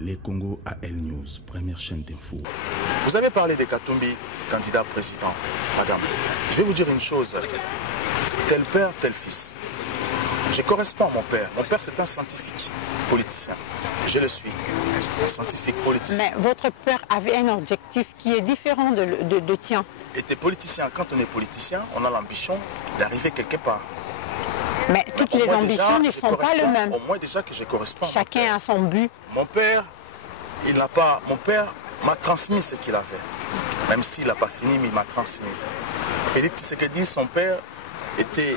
Les Congo AL News, première chaîne d'info. Vous avez parlé de Katumbi, candidat président. Madame, je vais vous dire une chose. Tel père, tel fils. Je corresponds à mon père. Mon père, c'est un scientifique, politicien. Je le suis, un scientifique politicien. Mais votre père avait un objectif qui est différent de tien. Était politicien. Quand on est politicien, on a l'ambition d'arriver quelque part. Mais toutes les ambitions ne sont pas les mêmes. Au moins déjà que je corresponds. Chacun a son but. Mon père, mon père m'a transmis ce qu'il avait. Même s'il n'a pas fini, mais il m'a transmis. Félix Tshisekedi, son père, était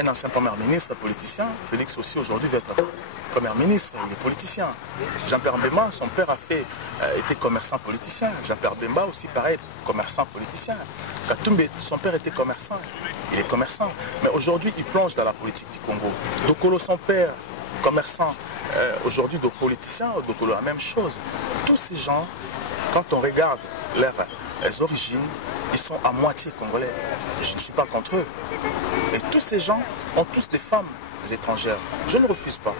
un ancien premier ministre, politicien. Félix aussi aujourd'hui veut être premier ministre, il est politicien. Jean-Pierre Bemba, son père était commerçant politicien. Jean-Pierre Bemba aussi pareil, commerçant politicien. Katumbi, son père était commerçant, il est commerçant. Mais aujourd'hui, il plonge dans la politique du Congo. Dokolo, son père, commerçant, aujourd'hui de politicien, Dokolo, la même chose. Tous ces gens, quand on regarde leurs origines, ils sont à moitié congolais. Je ne suis pas contre eux. Et tous ces gens ont tous des femmes étrangères. Je ne refuse pas.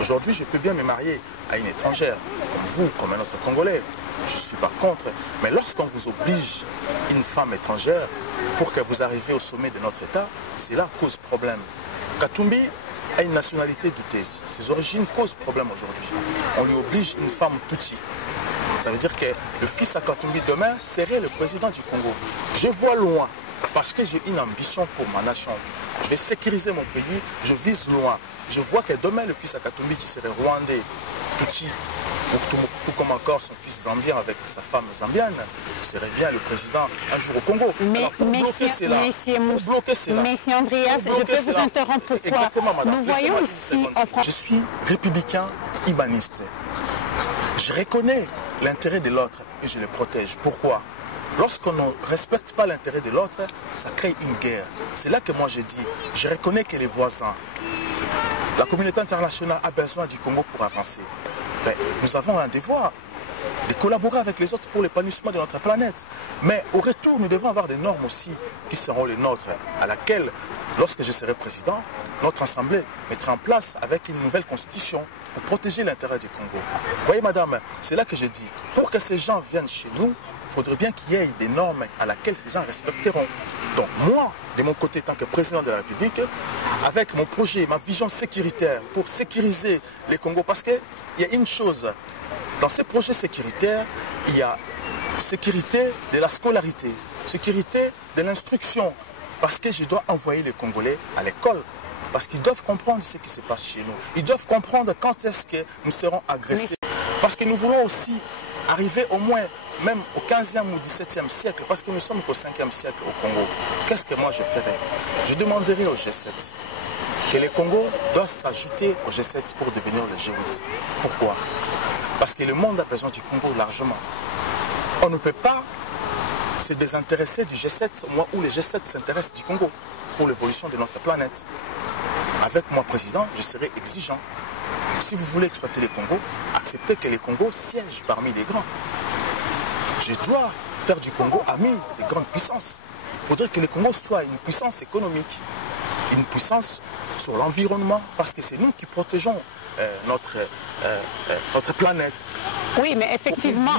Aujourd'hui, je peux bien me marier à une étrangère, comme vous, comme un autre Congolais. Je ne suis pas contre. Mais lorsqu'on vous oblige une femme étrangère pour que vous arriviez au sommet de notre État, c'est là que cause problème. Katumbi a une nationalité douteuse. Ses origines causent problème aujourd'hui. On lui oblige une femme Tutsi. Ça veut dire que le fils à Katumbi demain serait le président du Congo. Je vois loin parce que j'ai une ambition pour ma nation. Je vais sécuriser mon pays, je vise loin. Je vois que demain le fils à Katumbi qui serait rwandais, Tutsi, tout comme encore son fils zambien avec sa femme zambienne, serait bien le président un jour au Congo. Monsieur Andreas, je peux vous interrompre pourquoi? Exactement, madame. Nous voyons ici en France. Je suis républicain humaniste. Je reconnais l'intérêt de l'autre et je le protège. Pourquoi? Lorsqu'on ne respecte pas l'intérêt de l'autre, ça crée une guerre. C'est là que moi je dis, je reconnais que les voisins, la communauté internationale a besoin du Congo pour avancer. Ben, nous avons un devoir de collaborer avec les autres pour l'épanouissement de notre planète. Mais au retour, nous devons avoir des normes aussi qui seront les nôtres, à laquelle, lorsque je serai président, notre assemblée mettra en place avec une nouvelle constitution pour protéger l'intérêt du Congo. Vous voyez, madame, c'est là que je dis, pour que ces gens viennent chez nous, il faudrait bien qu'il y ait des normes à laquelle ces gens respecteront. Donc moi, de mon côté, tant que président de la République, avec mon projet, ma vision sécuritaire pour sécuriser les Congos, parce qu'il y a une chose, dans ces projets sécuritaires, il y a sécurité de la scolarité, sécurité de l'instruction, parce que je dois envoyer les Congolais à l'école. Parce qu'ils doivent comprendre ce qui se passe chez nous. Ils doivent comprendre quand est-ce que nous serons agressés. Parce que nous voulons aussi arriver au moins même au 15e ou 17e siècle, parce que nous sommes qu'au 5e siècle au Congo. Qu'est-ce que moi je ferais? Je demanderais au G7 que les Congos doivent s'ajouter au G7 pour devenir le G8. Pourquoi? Parce que le monde a besoin du Congo largement. On ne peut pas se désintéresser du G7 au moment où le G7 s'intéresse du Congo pour l'évolution de notre planète. Avec moi, président, je serai exigeant. Si vous voulez exploiter les Congos, acceptez que les Congos siègent parmi les grands. Je dois faire du Congo ami des grandes puissances. Il faudrait que le Congo soit une puissance économique, une puissance sur l'environnement, parce que c'est nous qui protégeons notre planète. Oui, mais effectivement.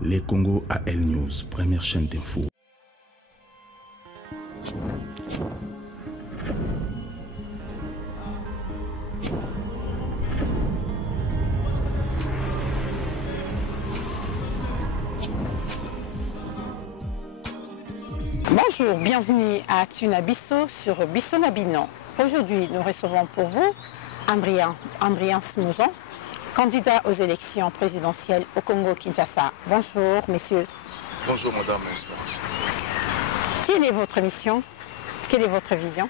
Les Congo AL News, première chaîne d'info. Bonjour, bienvenue à Actu Nabiso sur Biso Nabinon. Aujourd'hui, nous recevons pour vous Andrian Snouzon, candidat aux élections présidentielles au Congo-Kinshasa. Bonjour, monsieur. Bonjour, madame Espérance. Quelle est votre mission? Quelle est votre vision?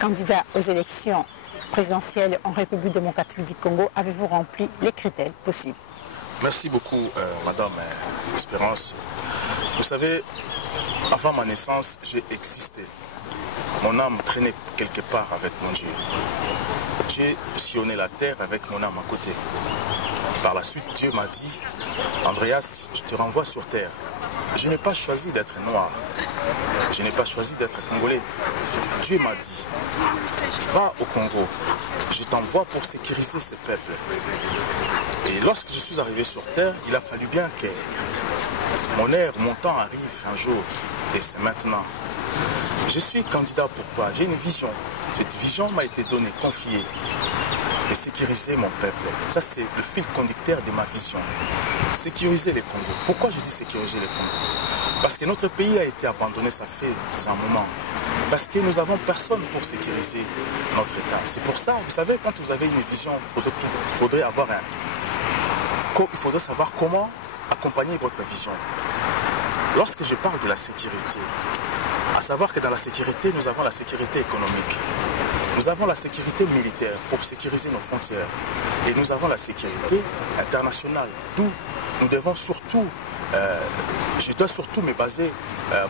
Candidat aux élections présidentielles en République démocratique du Congo, avez-vous rempli les critères possibles? Merci beaucoup, madame Espérance. Vous savez, avant ma naissance, j'ai existé. Mon âme traînait quelque part avec mon Dieu. J'ai sillonné la terre avec mon âme à côté. Par la suite, Dieu m'a dit, Andreas, je te renvoie sur terre. Je n'ai pas choisi d'être noir. Je n'ai pas choisi d'être congolais. Dieu m'a dit, va au Congo. je t'envoie pour sécuriser ce peuple. Et lorsque je suis arrivé sur terre, il a fallu bien que mon temps arrive un jour, et c'est maintenant. Je suis candidat pourquoi? J'ai une vision. Cette vision m'a été donnée, confiée, de sécuriser mon peuple. Ça, c'est le fil conducteur de ma vision. Sécuriser les Congos. Pourquoi je dis sécuriser les Congos? Parce que notre pays a été abandonné, ça fait un moment. Parce que nous n'avons personne pour sécuriser notre État. C'est pour ça, vous savez, quand vous avez une vision, il faudrait savoir comment accompagner votre vision. Lorsque je parle de la sécurité, à savoir que dans la sécurité, nous avons la sécurité économique. Nous avons la sécurité militaire pour sécuriser nos frontières. Et nous avons la sécurité internationale, d'où nous devons surtout, je dois surtout me baser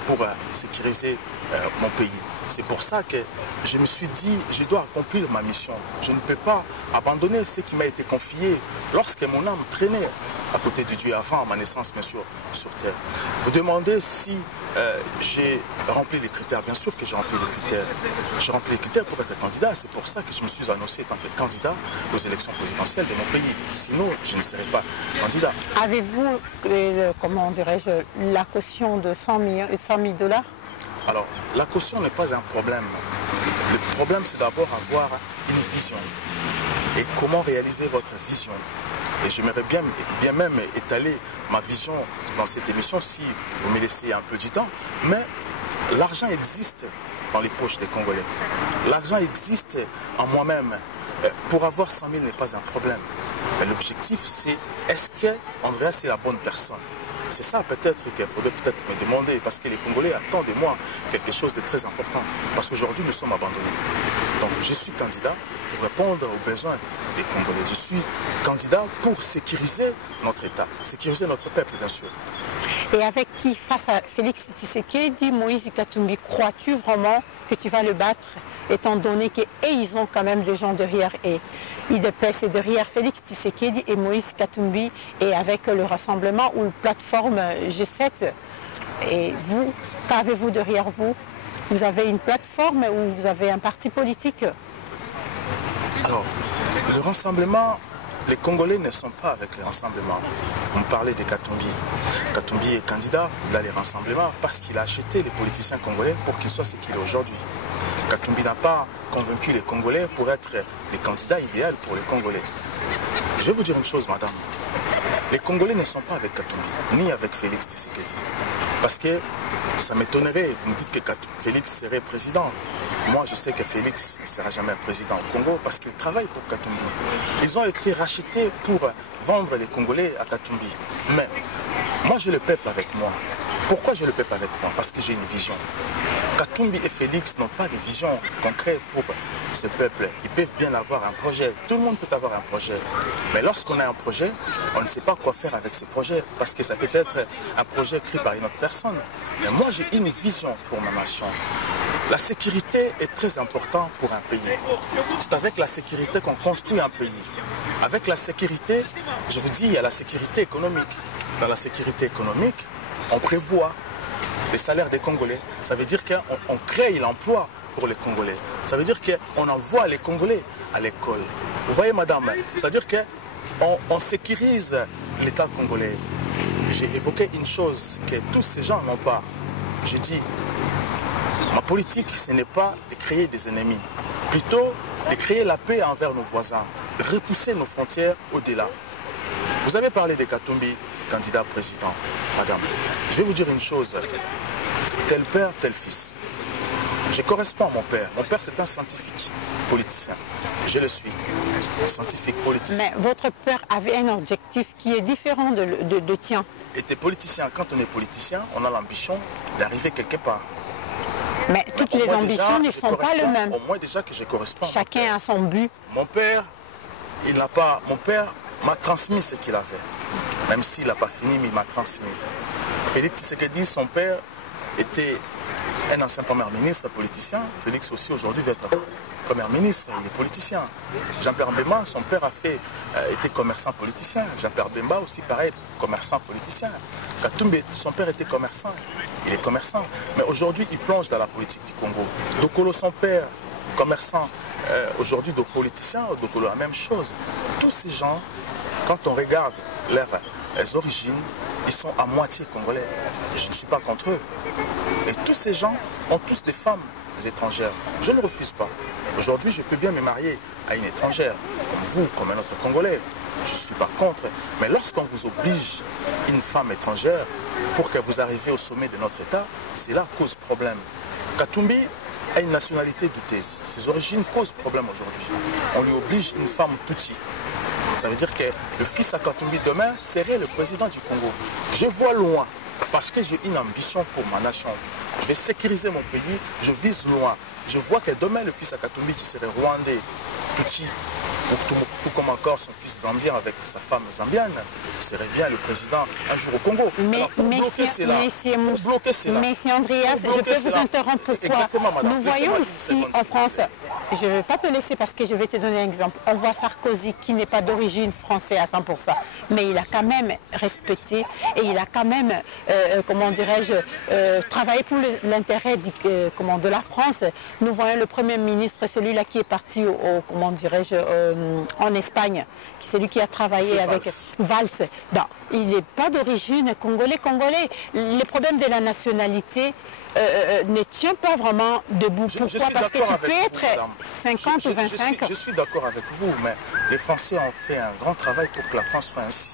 pour sécuriser mon pays. C'est pour ça que je me suis dit, je dois accomplir ma mission. Je ne peux pas abandonner ce qui m'a été confié lorsque mon âme traînait à côté de Dieu avant ma naissance, bien sûr, sur terre. Vous demandez si j'ai rempli les critères. Bien sûr que j'ai rempli les critères. J'ai rempli les critères pour être candidat. C'est pour ça que je me suis annoncé en tant que candidat aux élections présidentielles de mon pays. Sinon, je ne serais pas candidat. Avez-vous, comment dirais-je, la caution de 100 000 $? Alors, la caution n'est pas un problème. Le problème, c'est d'abord avoir une vision. Et comment réaliser votre vision. Et j'aimerais bien même étaler ma vision dans cette émission si vous me laissez un peu du temps. Mais l'argent existe dans les poches des Congolais. L'argent existe en moi-même. Pour avoir 100 000 n'est pas un problème. L'objectif, c'est est-ce qu'Andrea, c'est la bonne personne? C'est ça peut-être qu'il faudrait peut-être me demander, parce que les Congolais attendent de moi quelque chose de très important. Parce qu'aujourd'hui, nous sommes abandonnés. Donc, je suis candidat pour répondre aux besoins des Congolais. Je suis candidat pour sécuriser notre État, sécuriser notre peuple, bien sûr. Et avec qui, face à Félix Tshisekedi, Moïse Katumbi, crois-tu vraiment que tu vas le battre, étant donné qu'ils ont quand même des gens derrière et IDPS est derrière Félix Tshisekedi et Moïse Katumbi, et avec le rassemblement ou la plateforme G7. Et vous, qu'avez-vous derrière vous? Vous avez une plateforme ou vous avez un parti politique? Alors, le rassemblement, les Congolais ne sont pas avec les rassemblements. Vous me parlez de Katumbi. Katumbi est candidat, il a les rassemblements parce qu'il a acheté les politiciens congolais pour qu'ils soient ce qu'il est aujourd'hui. Katumbi n'a pas convaincu les Congolais pour être le candidat idéal pour les Congolais. Je vais vous dire une chose, madame. Les Congolais ne sont pas avec Katumbi, ni avec Félix Tshisekedi. Parce que ça m'étonnerait, vous me dites que Félix serait président. Moi, je sais que Félix ne sera jamais président au Congo parce qu'il travaille pour Katumbi. Ils ont été rachetés pour vendre les Congolais à Katumbi. Mais moi, j'ai le peuple avec moi. Pourquoi j'ai le peuple avec moi? Parce que j'ai une vision. Katumbi et Félix n'ont pas de vision concrète pour ce peuple. Ils peuvent bien avoir un projet. Tout le monde peut avoir un projet. Mais lorsqu'on a un projet, on ne sait pas quoi faire avec ce projet. Parce que ça peut être un projet écrit par une autre personne. Mais moi, j'ai une vision pour ma nation. La sécurité est très importante pour un pays. C'est avec la sécurité qu'on construit un pays. Avec la sécurité, je vous dis, il y a la sécurité économique. Dans la sécurité économique, on prévoit les salaires des Congolais. Ça veut dire qu'on crée l'emploi pour les Congolais. Ça veut dire qu'on envoie les Congolais à l'école. Vous voyez, madame, c'est-à-dire qu'on sécurise l'État congolais. J'ai évoqué une chose que tous ces gens n'ont pas. J'ai dit, ma politique, ce n'est pas de créer des ennemis. Plutôt de créer la paix envers nos voisins. Repousser nos frontières au-delà. Vous avez parlé de Katumbi, candidat président. Madame, je vais vous dire une chose. Tel père, tel fils. Je corresponds à mon père. Mon père, c'est un scientifique, politicien. Je le suis, un scientifique politicien. Mais votre père avait un objectif qui est différent de tien. Et t'es politicien. Quand on est politicien, on a l'ambition d'arriver quelque part. Mais toutes les ambitions ne sont pas les mêmes. Au moins déjà que je corresponds. Chacun a son but. Mon père, il n'a pas... Mon père m'a transmis ce qu'il avait. Même s'il n'a pas fini, mais il m'a transmis. Félix Tshisekedi, son père, était un ancien premier ministre, politicien. Félix aussi aujourd'hui veut être premier ministre, il est politicien. Jean-Pierre Bemba, son père était commerçant politicien. Jean-Pierre Bemba aussi pareil, commerçant politicien. Katumbi, son père était commerçant, il est commerçant. Mais aujourd'hui, il plonge dans la politique du Congo. Dokolo, son père, commerçants, aujourd'hui de politiciens, de la même chose. Tous ces gens, quand on regarde leurs origines, ils sont à moitié congolais. Et je ne suis pas contre eux. Et tous ces gens ont tous des femmes étrangères. Je ne refuse pas. Aujourd'hui, je peux bien me marier à une étrangère, comme vous, comme un autre Congolais. Je ne suis pas contre. Mais lorsqu'on vous oblige une femme étrangère pour que vous arriviez au sommet de notre État, c'est là que cause problème. Katumbi a une nationalité douteuse. Ses origines causent problème aujourd'hui. On lui oblige une femme Tutsi. Ça veut dire que le fils à Katumbi demain serait le président du Congo. Je vois loin parce que j'ai une ambition pour ma nation. Je vais sécuriser mon pays, je vise loin. Je vois que demain le fils à Katumbi qui serait rwandais, Tutsi, tout comme encore son fils zambien avec sa femme zambienne, serait bien le président un jour au Congo. Mais Monsieur Andreas, je peux vous interrompre pourquoi? Nous voyons ici en France, je ne vais pas te laisser parce que je vais te donner un exemple. On voit Sarkozy qui n'est pas d'origine française à 100%, mais il a quand même respecté et il a quand même, comment dirais-je, travaillé pour l'intérêt de la France. Nous voyons le Premier ministre, celui-là qui est parti comment dirais-je, en Espagne, c'est lui qui a travaillé avec Valls. Non, il n'est pas d'origine congolais. Le problème de la nationalité ne tient pas vraiment debout. Pourquoi? Parce que tu peux être 50 ou 25. Je suis d'accord avec vous, mais les Français ont fait un grand travail pour que la France soit ainsi.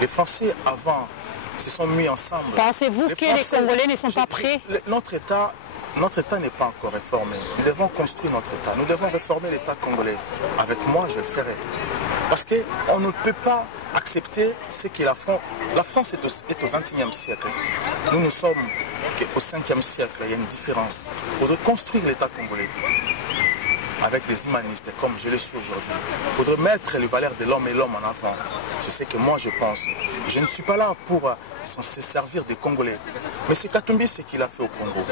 Les Français, avant, se sont mis ensemble. Pensez-vous que les Congolais ne sont pas prêts? Notre État n'est pas encore réformé. Nous devons construire notre État. Nous devons réformer l'État congolais. Avec moi, je le ferai. Parce qu'on ne peut pas accepter ce que la France est au XXIe siècle. Nous sommes au 5e siècle. Il y a une différence. Il faudrait construire l'État congolais avec les humanistes, comme je le suis aujourd'hui. Il faudrait mettre les valeurs de l'homme et l'homme en avant. C'est ce que moi je pense. Je ne suis pas là pour se servir des Congolais. Mais c'est Katumbi ce qu'il a fait au Congo.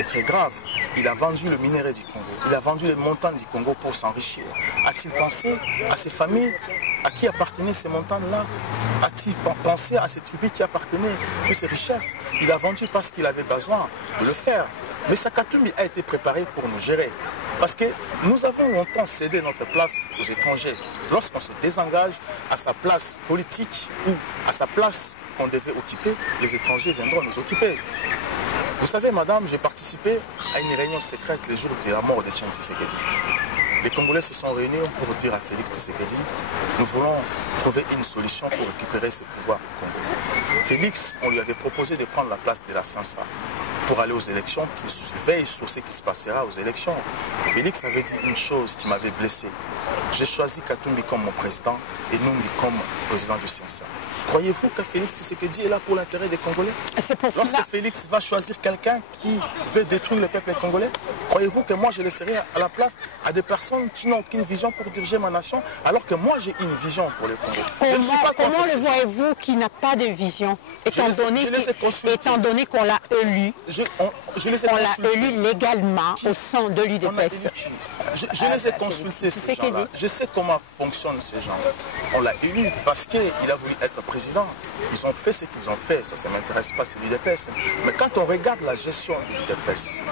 Et très grave, il a vendu le minerai du Congo. Il a vendu les montagnes du Congo pour s'enrichir. A-t-il pensé à ces familles à qui appartenaient ces montagnes-là? A-t-il pensé à ces tribus qui appartenaient toutes ces richesses? Il a vendu parce qu'il avait besoin de le faire. Mais Katumbi a été préparé pour nous gérer. Parce que nous avons longtemps cédé notre place aux étrangers. Lorsqu'on se désengage à sa place politique ou à sa place qu'on devait occuper, les étrangers viendront nous occuper. Vous savez, madame, j'ai participé à une réunion secrète le jour de la mort de Etienne Tshisekedi. Les Congolais se sont réunis pour dire à Félix Tshisekedi, nous voulons trouver une solution pour récupérer ce pouvoir au Congo. Félix, on lui avait proposé de prendre la place de la Sansa pour aller aux élections, qu'il veille sur ce qui se passera aux élections. Félix avait dit une chose qui m'avait blessé. J'ai choisi Katumbi comme mon président et Numbi comme président du Sansa. Croyez-vous que Félix Tshisekedi est là pour l'intérêt des Congolais? Lorsque Félix va choisir quelqu'un qui veut détruire le peuple congolais, croyez-vous que moi je laisserai à la place à des personnes qui n'ont aucune vision pour diriger ma nation, alors que moi j'ai une vision pour les Congolais? Comment le voyez-vous qui n'a pas de vision, étant donné qu'on l'a élu? On l'a élu légalement au sein de l'UDPS. Je les ai consultés, ces gens-là. Je sais comment fonctionnent ces gens. On l'a élu parce qu'il a voulu être président. Ils ont fait ce qu'ils ont fait. Ça ne m'intéresse pas, c'est l'UDPS. Mais quand on regarde la gestion de l'UDPS,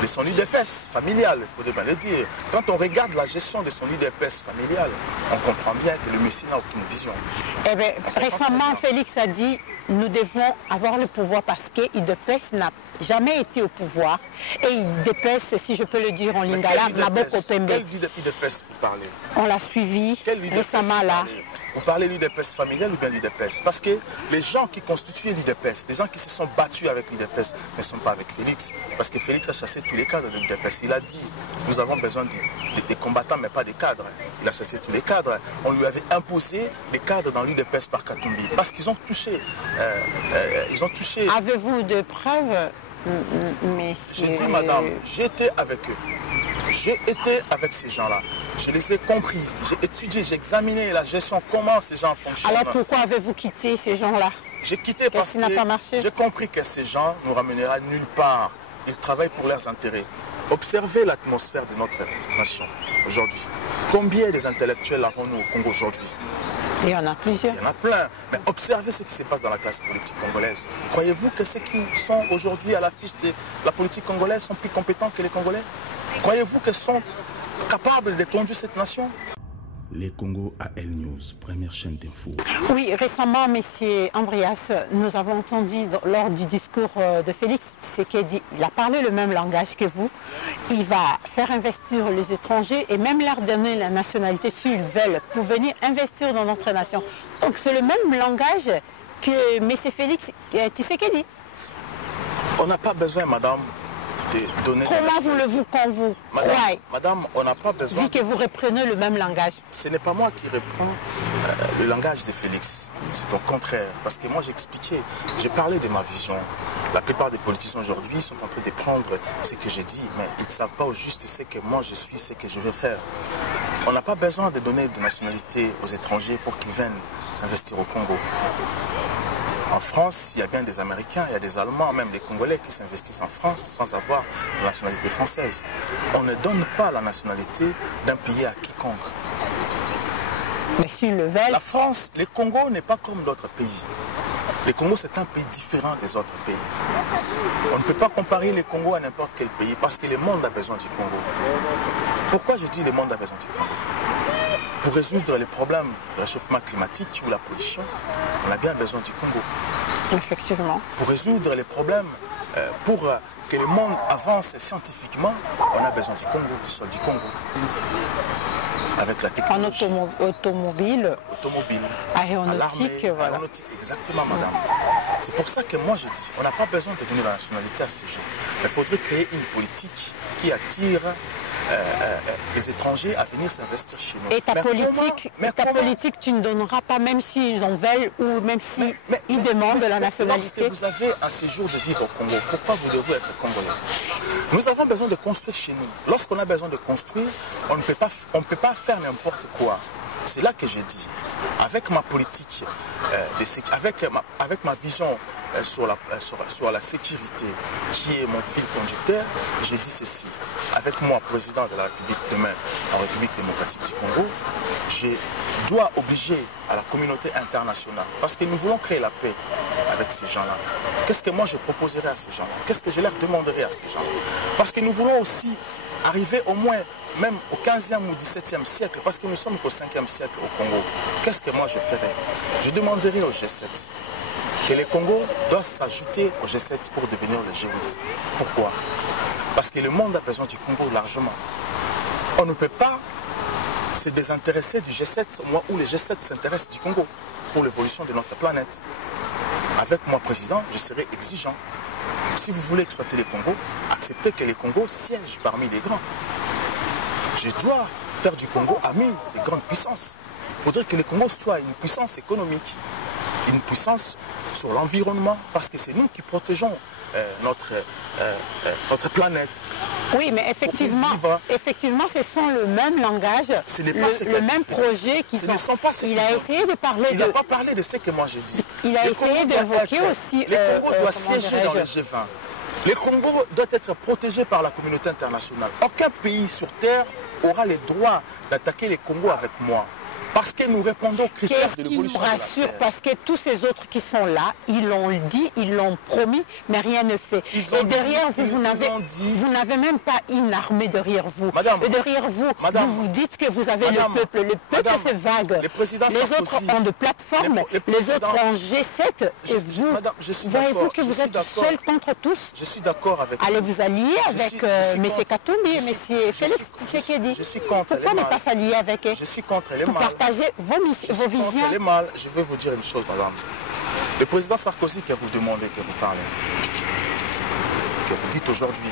de son UDPS familial, il faut bien le dire, quand on regarde la gestion de son UDPS familial, on comprend bien que le Messie n'a aucune vision. Eh bien, récemment, Félix a dit nous devons avoir le pouvoir parce que l'UDPS n'a jamais été au pouvoir. Et l'UDPS, si je peux le dire en lingala, n'a beaucoup pembe. Quel UDPS vous parlez? On l'a suivi récemment là. Vous parlez de l'UDPS familial ou bien l'UDPS? Parce que les gens qui constituaient l'UDPS, les gens qui se sont battus avec l'UDPS, ne sont pas avec Félix. Parce que Félix a chassé tous les cadres de l'UDPS. Il a dit, nous avons besoin des combattants, mais pas des cadres. Il a chassé tous les cadres. On lui avait imposé des cadres dans l'UDPS par Katumbi. Parce qu'ils ont touché. Avez-vous de preuves, messieurs? J'ai dit, madame, j'étais avec eux. J'ai été avec ces gens-là. Je les ai compris. J'ai étudié, j'ai examiné la gestion, comment ces gens fonctionnent. Alors pourquoi avez-vous quitté ces gens-là? J'ai quitté parce que j'ai compris que ces gens nous ramèneront nulle part. Ils travaillent pour leurs intérêts. Observez l'atmosphère de notre nation aujourd'hui. Combien des intellectuels avons-nous au Congo aujourd'hui? Il y en a plusieurs. Il y en a plein. Mais observez ce qui se passe dans la classe politique congolaise. Croyez-vous que ceux qui sont aujourd'hui à l'affiche de la politique congolaise sont plus compétents que les Congolais? Croyez-vous qu'ils sont capables de conduire cette nation? Les Congo AL News, première chaîne d'info. Oui, récemment, M. Andreas, nous avons entendu lors du discours de Félix Tshisekedi, il a parlé le même langage que vous. Il va faire investir les étrangers et même leur donner la nationalité s'ils veulent pour venir investir dans notre nation. Donc c'est le même langage que M. Félix Tshisekedi. On n'a pas besoin, madame, de donner... Comment voulez-vous qu'on vous croie? Madame, on n'a pas besoin... Vu que vous reprenez le même langage. Ce n'est pas moi qui reprends le langage de Félix. C'est au contraire. Parce que moi, j'expliquais, j'ai parlé de ma vision. La plupart des politiciens aujourd'hui sont en train de prendre ce que j'ai dit, mais ils ne savent pas au juste ce que moi je suis, ce que je veux faire. On n'a pas besoin de donner de nationalité aux étrangers pour qu'ils viennent s'investir au Congo. En France, il y a bien des Américains, il y a des Allemands, même des Congolais qui s'investissent en France sans avoir la nationalité française. On ne donne pas la nationalité d'un pays à quiconque. Mais s'ils le veulent... La France, le Congo n'est pas comme d'autres pays. Le Congo, c'est un pays différent des autres pays. On ne peut pas comparer le Congo à n'importe quel pays parce que le monde a besoin du Congo. Pourquoi je dis le monde a besoin du Congo? Pour résoudre les problèmes du réchauffement climatique ou la pollution, on a bien besoin du Congo. Effectivement. Pour résoudre les problèmes, pour que le monde avance scientifiquement, on a besoin du Congo, du sol du Congo. Avec la technologie. En automobile, aéronautique, voilà. Aéronautique, exactement, madame. C'est pour ça que moi je dis, on n'a pas besoin de donner la nationalité à ces gens. Il faudrait créer une politique qui attire les étrangers à venir s'investir chez nous. Et ta politique, tu ne donneras pas, même s'ils en veulent ou même s'ils demandent la nationalité. Lorsque vous avez un séjour de vivre au Congo, pourquoi vous devez être Congolais? Nous avons besoin de construire chez nous. Lorsqu'on a besoin de construire, on ne peut pas faire n'importe quoi. C'est là que je dis, avec ma politique, avec ma vision sur la sécurité, qui est mon fil conducteur, je dis ceci. Avec moi, président de la République demain, la République démocratique du Congo, je dois obliger à la communauté internationale, parce que nous voulons créer la paix avec ces gens-là. Qu'est-ce que moi je proposerai à ces gens-là? Qu'est-ce que je leur demanderai à ces gens-là? Parce que nous voulons aussi arriver au moins même au 15e ou 17e siècle, parce que nous sommes qu'au 5e siècle au Congo. Qu'est-ce que moi je ferai? Je demanderai au G7 que le Congo doit s'ajouter au G7 pour devenir le G8. Pourquoi? Parce que le monde a besoin du Congo largement. On ne peut pas se désintéresser du G7 au moment où le G7 s'intéresse du Congo pour l'évolution de notre planète. Avec moi, président, je serai exigeant. Si vous voulez exploiter les Congos, acceptez que les Congos siègent parmi les grands. Je dois faire du Congo ami des grandes puissances. Il faudrait que le Congo soit une puissance économique, une puissance sur l'environnement, parce que c'est nous qui protégeons notre planète. Oui, mais effectivement, ce sont le même langage, le même projet qui sont... Il a essayé de parler Il n'a pas parlé de ce que moi j'ai dit. Il a essayé d'évoquer aussi... Le Congo doit siéger dans le G20. Le Congo doit être protégé par la communauté internationale. Aucun pays sur Terre aura le droit d'attaquer le Congo avec moi. Parce que nous répondons aux critères de l'évolution de la Terre. Qu'est-ce qui nous rassure? Parce que tous ces autres qui sont là, ils l'ont dit, ils l'ont promis, mais rien ne fait. Et derrière vous, vous n'avez même pas une armée derrière vous. Madame, et derrière vous, vous dites que vous avez le peuple. Le peuple, c'est vague. Les autres ont de plateformes, les autres ont G7. Et vous, voyez-vous que vous êtes seul contre tous? Je suis d'accord avec vous. Allez vous allier avec M. Katumbi et M. Félix Tshisekedi. Je suis contre les Pourquoi ne pas s'allier avec eux? Je suis contre les mâles. Vos visions. Je vais vous dire une chose, madame. Le président Sarkozy que vous demandez, que vous parlez, que vous dites aujourd'hui,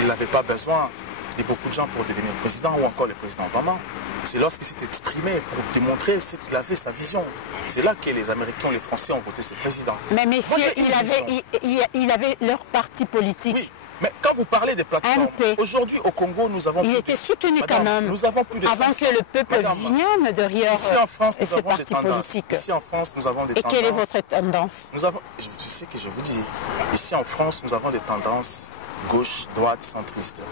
il n'avait pas besoin de beaucoup de gens pour devenir président, ou encore le président Obama. C'est lorsqu'il s'est exprimé pour démontrer ce qu'il avait, sa vision. C'est là que les Américains ou les Français ont voté ce président. Mais messieurs, il avait leur parti politique. Oui. Mais quand vous parlez des plateformes, aujourd'hui au Congo, nous avons... Il était soutenu quand même, nous avons plus de avant que le peuple vienne derrière ces partis politiques. Ici en France, nous avons des tendances. Et quelle est votre tendance? Je sais que je vous dis, ici en France, nous avons des tendances gauche, droite, centriste.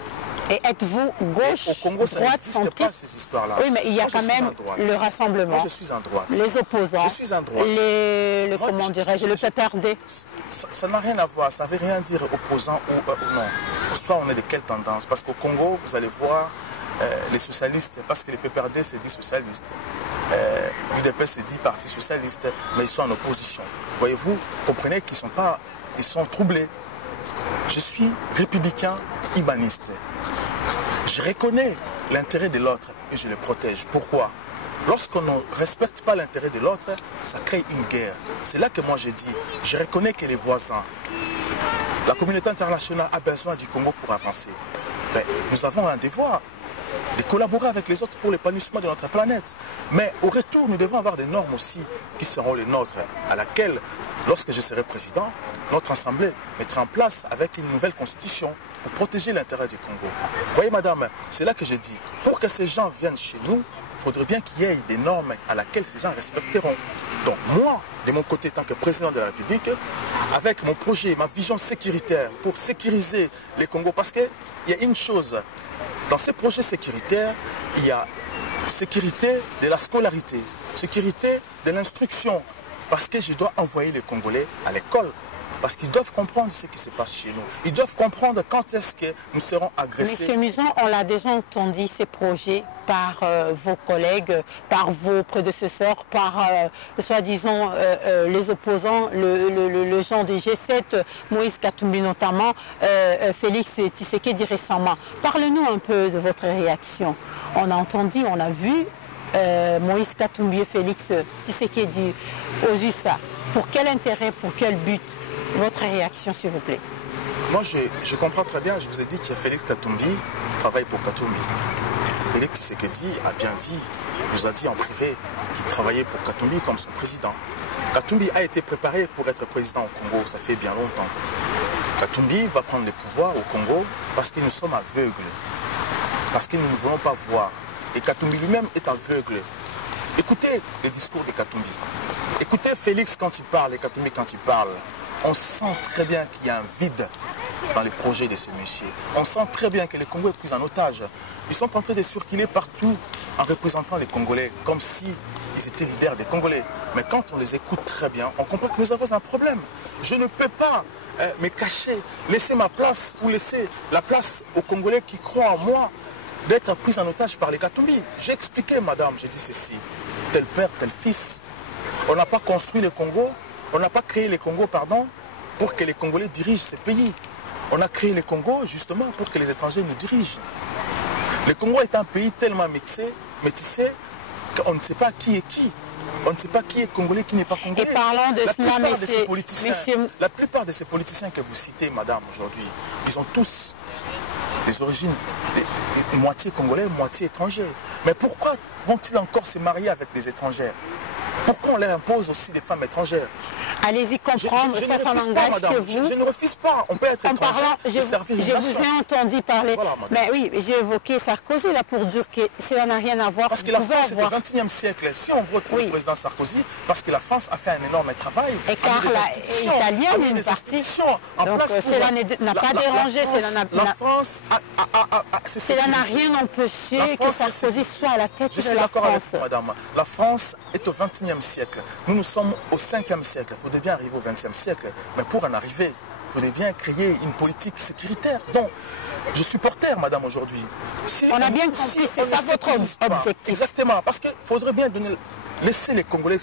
Et êtes-vous gauche, au Congo, ça droite, n'existe pas centriste? ces histoires-là. Oui, mais il y a Moi, quand même le rassemblement. Moi, je suis en droite. Les opposants. Je suis en droite. Comment dirais-je, le PPRD. Ça n'a rien à voir, ça ne veut rien dire opposant ou non. Soit on est de quelle tendance? Parce qu'au Congo, vous allez voir, les socialistes, parce que les PPRD se dit socialistes, l'UDP se dit parti socialiste, mais ils sont en opposition. Voyez-vous, comprenez qu'ils sont pas, ils sont troublés. Je suis républicain humaniste. Je reconnais l'intérêt de l'autre et je le protège. Pourquoi? Lorsqu'on ne respecte pas l'intérêt de l'autre, ça crée une guerre. C'est là que moi j'ai dit, je reconnais que les voisins, la communauté internationale a besoin du Congo pour avancer. Ben, nous avons un devoir de collaborer avec les autres pour l'épanouissement de notre planète. Mais au retour, nous devons avoir des normes aussi qui seront les nôtres, à laquelle, lorsque je serai président, notre assemblée mettra en place avec une nouvelle constitution pour protéger l'intérêt du Congo. Vous voyez, madame, c'est là que je dis, pour que ces gens viennent chez nous, il faudrait bien qu'il y ait des normes à laquelle ces gens respecteront. Donc moi, de mon côté, tant que président de la République, avec mon projet, ma vision sécuritaire pour sécuriser les Congos, parce qu'il y a une chose, dans ces projets sécuritaires, il y a sécurité de la scolarité, sécurité de l'instruction, parce que je dois envoyer les Congolais à l'école. Parce qu'ils doivent comprendre ce qui se passe chez nous. Ils doivent comprendre quand est-ce que nous serons agressés. Monsieur Muson, on l'a déjà entendu, ces projets, par vos collègues, par vos prédécesseurs, par, soi-disant, les opposants, le gens du G7, Moïse Katumbi notamment, Félix Tshisekedi récemment. Parlez-nous un peu de votre réaction. On a entendu, on a vu Moïse Katumbi et Félix Tshisekedi aux USA. Pour quel intérêt, pour quel but? Votre réaction, s'il vous plaît. Moi, je comprends très bien. Je vous ai dit que Félix Katumbi travaille pour Katumbi. Félix Tshisekedi a bien dit, nous a dit en privé qu'il travaillait pour Katumbi comme son président. Katumbi a été préparé pour être président au Congo, ça fait bien longtemps. Katumbi va prendre le pouvoir au Congo parce que nous sommes aveugles, parce que nous ne voulons pas voir. Et Katumbi lui-même est aveugle. Écoutez le discours de Katumbi. Écoutez Félix quand il parle et Katumbi quand il parle. On sent très bien qu'il y a un vide dans les projets de ce monsieur. On sent très bien que le Congo est pris en otage. Ils sont en train de circuler partout en représentant les Congolais, comme s'ils étaient leaders des Congolais. Mais quand on les écoute très bien, on comprend que nous avons un problème. Je ne peux pas me cacher, laisser ma place ou laisser la place aux Congolais qui croient en moi d'être pris en otage par les Katumbi. J'ai expliqué, madame, j'ai dit ceci. Tel père, tel fils. On n'a pas construit le Congo. On n'a pas créé les Congo, pardon, pour que les Congolais dirigent ces pays. On a créé les Congo justement pour que les étrangers nous dirigent. Le Congo est un pays tellement métissé, qu'on ne sait pas qui est qui. On ne sait pas qui est Congolais, qui n'est pas Congolais. Et parlant de cela, la plupart de ces politiciens que vous citez, madame, aujourd'hui, ils ont tous des origines moitié congolais, moitié étrangers. Mais pourquoi vont-ils encore se marier avec des étrangères? Pourquoi on leur impose aussi des femmes étrangères? Allez-y comprendre, ça n'engage que vous. Je ne refuse pas, on peut être étranger et servir une nation. Je vous ai entendu parler, voilà, mais oui, j'ai évoqué Sarkozy là pour dire que cela n'a rien à voir. Parce que la France est au XXIe siècle. Si on vote pour le président Sarkozy, parce que la France a fait un énorme travail. Et car l'Italienne est une partie. Donc cela n'a pas dérangé. La France cela n'a rien empêché que Sarkozy soit à la tête de la France. Madame, la France est au XXIe siècle. Nous sommes au 5e siècle. Il faudrait bien arriver au 20e siècle. Mais pour en arriver, il faudrait bien créer une politique sécuritaire. Donc, je suis porteur, madame, aujourd'hui. On a bien compris, c'est ça votre objectif. Exactement, parce qu'il faudrait bien laisser les Congolais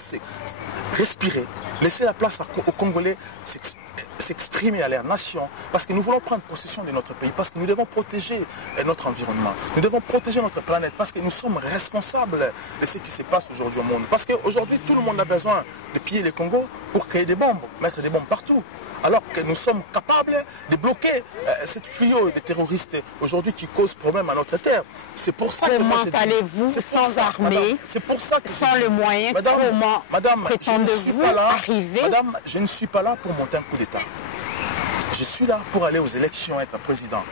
respirer, laisser la place aux Congolais s'exprimer à leur nation, parce que nous voulons prendre possession de notre pays, parce que nous devons protéger notre environnement, nous devons protéger notre planète, parce que nous sommes responsables de ce qui se passe aujourd'hui au monde. Parce qu'aujourd'hui, tout le monde a besoin de piller les Congos pour créer des bombes, mettre des bombes partout. Alors que nous sommes capables de bloquer cette fléau des terroristes aujourd'hui qui cause problème à notre terre. C'est pour ça que moi allez-vous sans armée, c'est pour ça que sans le moyen, comment prétendez-vous arriver? Madame, je ne suis pas là pour monter un coup d'État. Je suis là pour aller aux élections, être président.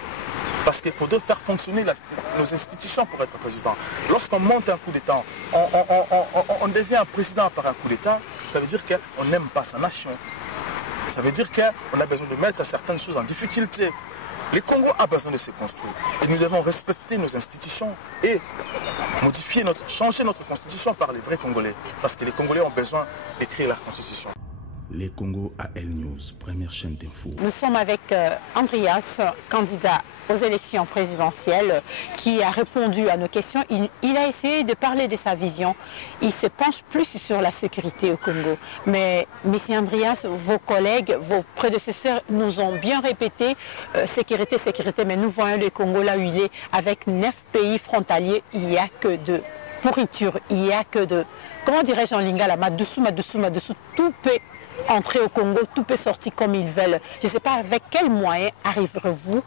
Parce qu'il faudrait faire fonctionner nos institutions pour être président. Lorsqu'on monte un coup d'État, on devient un président par un coup d'État, ça veut dire qu'on n'aime pas sa nation. Ça veut dire qu'on a besoin de mettre certaines choses en difficulté. Le Congo a besoin de se construire. Et nous devons respecter nos institutions et changer notre constitution par les vrais Congolais. Parce que les Congolais ont besoin d'écrire leur constitution. Les Congo à El News, première chaîne d'info. Nous sommes avec Andreas, candidat aux élections présidentielles, qui a répondu à nos questions. Il a essayé de parler de sa vision. Il se penche plus sur la sécurité au Congo. Mais, M. Andreas, vos collègues, vos prédécesseurs nous ont bien répété sécurité, sécurité. Mais nous voyons le Congo là où il est, avec 9 pays frontaliers, il n'y a que de pourriture, il n'y a que de, comment dirais-je en lingala, madoussou, tout peut entrer au Congo, tout peut sortir comme ils veulent. Je ne sais pas avec quels moyens arriverez-vous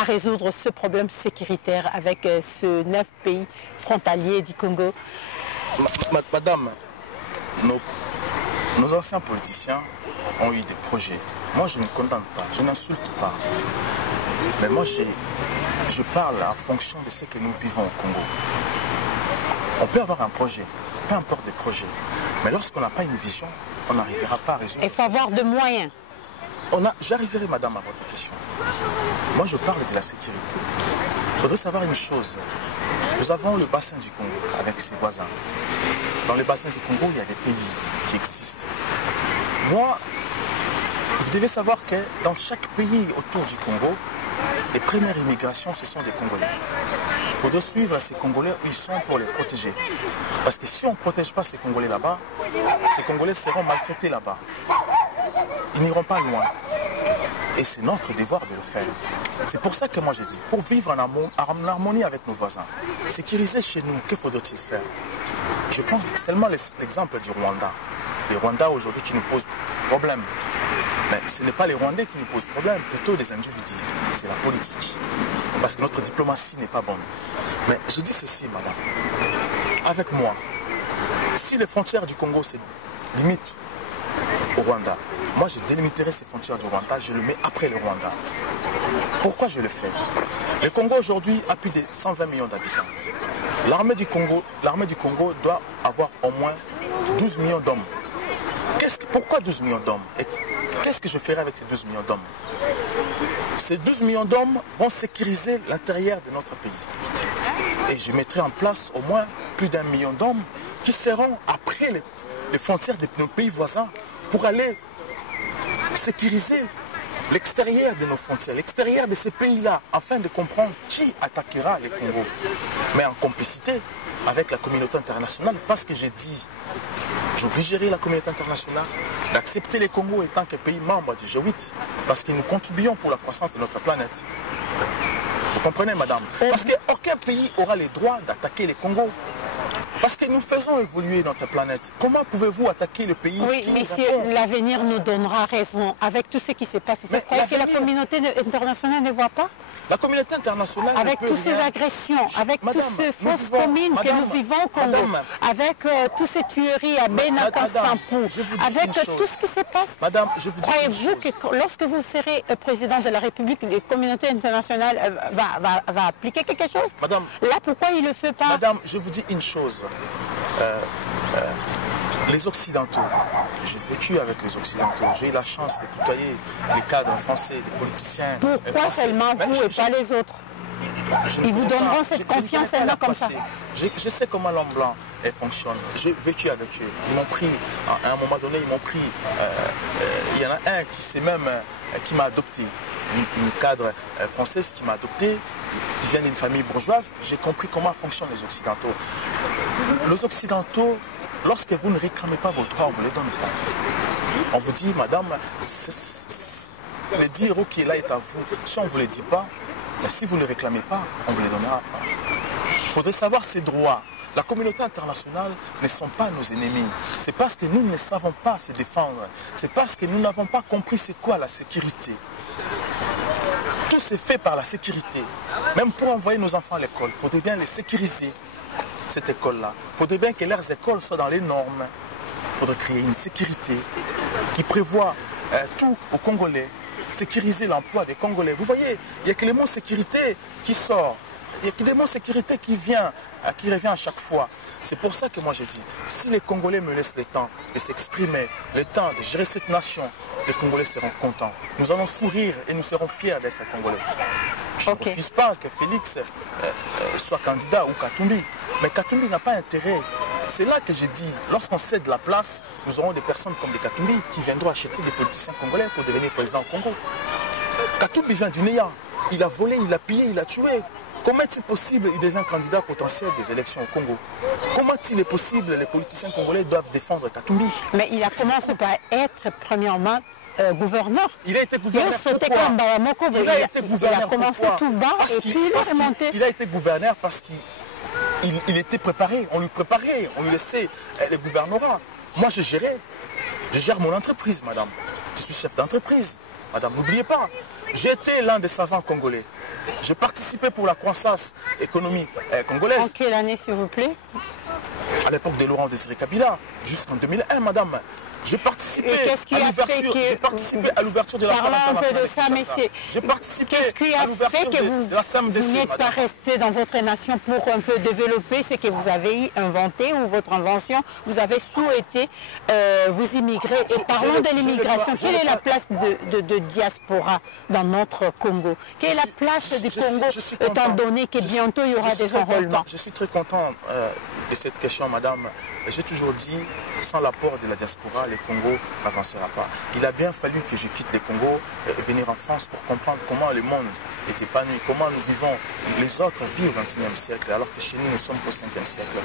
à résoudre ce problème sécuritaire avec ce 9 pays frontaliers du Congo. Madame, nos anciens politiciens ont eu des projets. Moi, je ne condamne pas, je n'insulte pas. Mais moi, je parle en fonction de ce que nous vivons au Congo. On peut avoir un projet, peu importe des projets. Mais lorsqu'on n'a pas une vision, on n'arrivera pas à résoudre. Il faut avoir de moyens. J'arriverai, madame, à votre question. Moi, je parle de la sécurité. Il faudrait savoir une chose. Nous avons le bassin du Congo avec ses voisins. Dans le bassin du Congo, il y a des pays qui existent. Moi, vous devez savoir que dans chaque pays autour du Congo, les premières immigrations, ce sont des Congolais. Il faudrait suivre ces Congolais où ils sont pour les protéger. Parce que si on ne protège pas ces Congolais là-bas, ces Congolais seront maltraités là-bas. Ils n'iront pas loin. Et c'est notre devoir de le faire. C'est pour ça que moi je dis, pour vivre en harmonie avec nos voisins, sécuriser chez nous, que faudrait-il faire? Je prends seulement l'exemple du Rwanda. Le Rwanda aujourd'hui qui nous pose problème. Mais ce n'est pas les Rwandais qui nous posent problème, plutôt les individus. C'est la politique. Parce que notre diplomatie n'est pas bonne. Mais je dis ceci, madame. Avec moi, si les frontières du Congo se limitent au Rwanda, moi je délimiterai ces frontières du Rwanda, je le mets après le Rwanda. Pourquoi je le fais? Le Congo aujourd'hui a plus de 120 millions d'habitants. L'armée du Congo doit avoir au moins 12 millions d'hommes. Pourquoi 12 millions d'hommes? Et qu'est-ce que je ferai avec ces 12 millions d'hommes? Ces 12 millions d'hommes vont sécuriser l'intérieur de notre pays. Et je mettrai en place au moins plus d'1 million d'hommes qui seront après les frontières de nos pays voisins pour aller sécuriser l'extérieur de nos frontières, l'extérieur de ces pays-là, afin de comprendre qui attaquera les Congo. Mais en complicité avec la communauté internationale, parce que j'ai dit, j'obligerai la communauté internationale d'accepter les Congo étant que pays membre du G8, parce que nous contribuons pour la croissance de notre planète. Vous comprenez, madame? Parce qu'aucun pays aura le droit d'attaquer les Congo. Parce que nous faisons évoluer notre planète. Comment pouvez-vous attaquer le pays? Oui, messieurs, l'avenir nous donnera raison. Avec tout ce qui se passe, vous croyez que la communauté internationale ne voit pas? La communauté internationale... Avec toutes ces agressions, avec toutes ces fausses communes que nous vivons au Congo, avec toutes ces tueries à Benaka-Sampou, avec tout ce qui se passe, croyez-vous que lorsque vous serez président de la République, la communauté internationale va appliquer quelque chose? Madame, là, pourquoi il ne le fait pas? Madame, je vous dis une chose. Les Occidentaux, j'ai vécu avec les Occidentaux, j'ai eu la chance de côtoyer les cadres français, des politiciens. Pourquoi seulement vous et pas les autres? Ils vous donneront cette confiance seulement comme ça. Je sais comment l'homme blanc fonctionne. J'ai vécu avec eux. Ils m'ont pris, à un moment donné, ils m'ont pris. Il y en a un qui m'a adopté, une cadre française qui m'a adopté, qui vient d'une famille bourgeoise. J'ai compris comment fonctionnent les Occidentaux. Les Occidentaux, lorsque vous ne réclamez pas vos droits, on ne vous les donne pas. On vous dit, madame, le dire qui est là est à vous. Si on ne vous le dit pas, mais si vous ne réclamez pas, on ne vous les donnera pas. Il faudrait savoir ces droits. La communauté internationale ne sont pas nos ennemis. C'est parce que nous ne savons pas se défendre. C'est parce que nous n'avons pas compris c'est quoi la sécurité. Tout c'est fait par la sécurité. Même pour envoyer nos enfants à l'école, il faudrait bien les sécuriser, cette école-là. Il faudrait bien que leurs écoles soient dans les normes. Il faudrait créer une sécurité qui prévoit tout aux Congolais. Sécuriser l'emploi des Congolais. Vous voyez, il n'y a que le mot sécurité qui sort. y a que des mots sécurité qui revient à chaque fois. C'est pour ça que moi j'ai dit, si les Congolais me laissent le temps de s'exprimer, le temps de gérer cette nation, les Congolais seront contents. Nous allons sourire et nous serons fiers d'être Congolais. Je ne refuse pas que Félix soit candidat ou Katumbi, mais Katumbi n'a pas intérêt. C'est là que j'ai dit, lorsqu'on cède la place, nous aurons des personnes comme des Katumbi qui viendront acheter des politiciens congolais pour devenir président au Congo. Katumbi vient du néant. Il a volé, il a pillé, il a tué. Comment est-il possible qu'il devient candidat potentiel des élections au Congo? Comment il est possible les politiciens congolais doivent défendre Katumbi? Mais il a commencé par être premièrement gouverneur. Il a été gouverneur pourquoi? Il a commencé tout bas et puis il est remonté. Il a été gouverneur parce qu'il était préparé, on lui préparait, on lui laissait le gouvernorat. Moi je gère mon entreprise, madame. Je suis chef d'entreprise. Madame, n'oubliez pas, j'ai été l'un des savants congolais. J'ai participé pour la croissance économique congolaise. En quelle année, s'il vous plaît? À l'époque de Laurent Désiré Kabila, jusqu'en 2001, madame. J'ai participé à l'ouverture de la Femme internationale. J'ai participé à l'ouverture de la SAMDC. Vous n'êtes pas resté dans votre nation pour un peu développer ce que vous avez inventé ou votre invention. Vous avez souhaité vous immigrer. Et parlons de l'immigration. Quelle est la place de diaspora dans notre Congo? Quelle est la place du Congo étant donné que bientôt il y aura des enrôlements? Je suis très content de cette question, madame. J'ai toujours dit, sans l'apport de la diaspora, le Congo n'avancera pas. Il a bien fallu que je quitte le Congo et venir en France pour comprendre comment le monde est épanoui, comment nous vivons, les autres vivent au XXIe siècle, alors que chez nous, nous sommes au 5e siècle.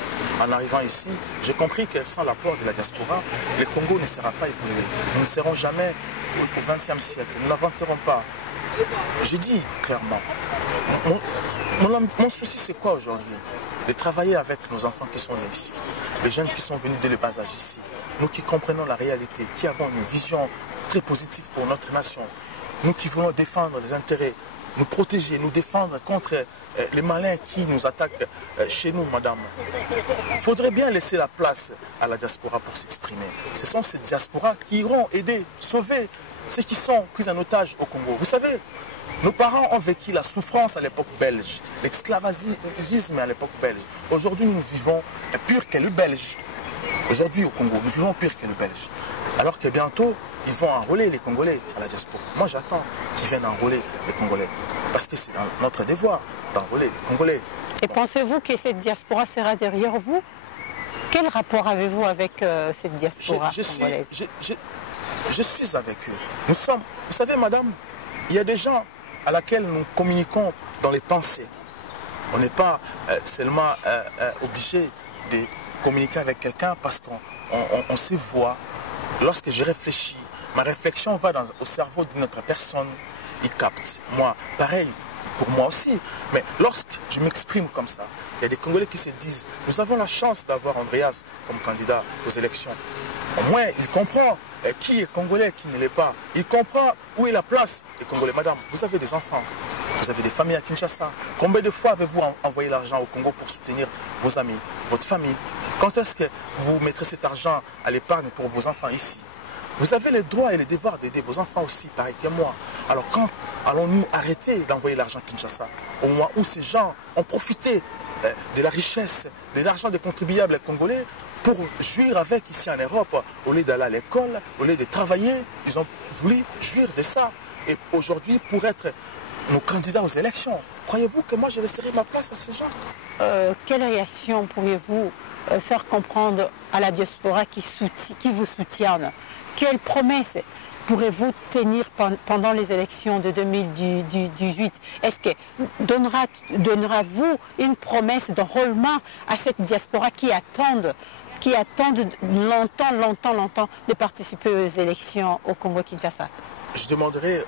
En arrivant ici, j'ai compris que sans l'apport de la diaspora, le Congo ne sera pas évolué. Nous ne serons jamais au XXe siècle, nous n'avancerons pas. J'ai dit clairement, mon souci c'est quoi aujourd'hui? De travailler avec nos enfants qui sont nés ici, les jeunes qui sont venus dès le bas âge ici, nous qui comprenons la réalité, qui avons une vision très positive pour notre nation, nous qui voulons défendre les intérêts, nous protéger, nous défendre contre les malins qui nous attaquent chez nous, madame. Il faudrait bien laisser la place à la diaspora pour s'exprimer. Ce sont ces diasporas qui iront aider, sauver ceux qui sont pris en otage au Congo. Vous savez, nos parents ont vécu la souffrance à l'époque belge, l'esclavagisme à l'époque belge. Aujourd'hui, nous vivons pire que le belge. Aujourd'hui, au Congo, nous vivons pire que le belge. Alors que bientôt, ils vont enrôler les Congolais à la diaspora. Moi, j'attends qu'ils viennent enrôler les Congolais. Parce que c'est notre devoir d'enrôler les Congolais. Et pensez-vous que cette diaspora sera derrière vous? Quel rapport avez-vous avec cette diaspora congolaise? Je suis avec eux. Nous sommes, vous savez, madame, il y a des gens à laquelle nous communiquons dans les pensées. On n'est pas seulement obligé de communiquer avec quelqu'un parce qu'on se voit. Lorsque je réfléchis, ma réflexion va au cerveau d'une autre personne, il capte. Moi, pareil, pour moi aussi. Mais lorsque je m'exprime comme ça, il y a des Congolais qui se disent, nous avons la chance d'avoir Andreas comme candidat aux élections. Au moins, il comprend qui est Congolais, qui ne l'est pas. Il comprend où est la place des Congolais. Madame, vous avez des enfants, vous avez des familles à Kinshasa. Combien de fois avez-vous envoyé l'argent au Congo pour soutenir vos amis, votre famille? Quand est-ce que vous mettrez cet argent à l'épargne pour vos enfants ici? Vous avez les droits et les devoirs d'aider vos enfants aussi, pareil que moi. Alors quand allons-nous arrêter d'envoyer l'argent à Kinshasa? Au moment où ces gens ont profité de la richesse, de l'argent des contribuables congolais pour jouir avec ici en Europe. Au lieu d'aller à l'école, au lieu de travailler, ils ont voulu jouir de ça. Et aujourd'hui, pour être nos candidats aux élections, croyez-vous que moi je laisserai ma place à ces gens? Quelle réaction pourriez-vous faire comprendre à la diaspora qui vous soutienne? Quelle promesse pourrez-vous tenir pendant les élections de 2018? Est-ce que donnera-vous une promesse d'enrôlement à cette diaspora qui attendent longtemps de participer aux élections au Congo-Kinshasa? Je demanderai,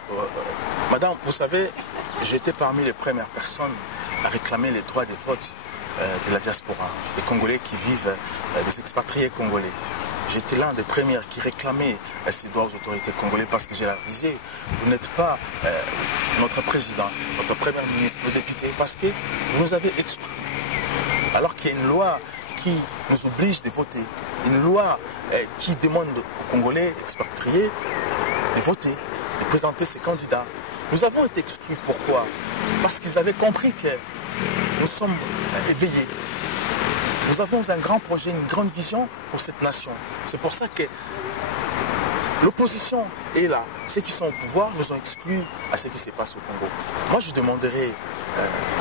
madame, vous savez, j'étais parmi les premières personnes à réclamer les droits de vote de la diaspora, les Congolais qui vivent, des expatriés congolais. J'étais l'un des premiers qui réclamait ces droits aux autorités congolaises parce que je leur disais, vous n'êtes pas notre président, notre premier ministre, nos députés, parce que vous nous avez exclus. Alors qu'il y a une loi qui nous oblige de voter, une loi qui demande aux Congolais expatriés de voter, de présenter ses candidats. Nous avons été exclus, pourquoi? Parce qu'ils avaient compris que nous sommes éveillés. Nous avons un grand projet, une grande vision pour cette nation. C'est pour ça que l'opposition est là. Ceux qui sont au pouvoir nous ont exclus à ce qui se passe au Congo. Moi, je demanderai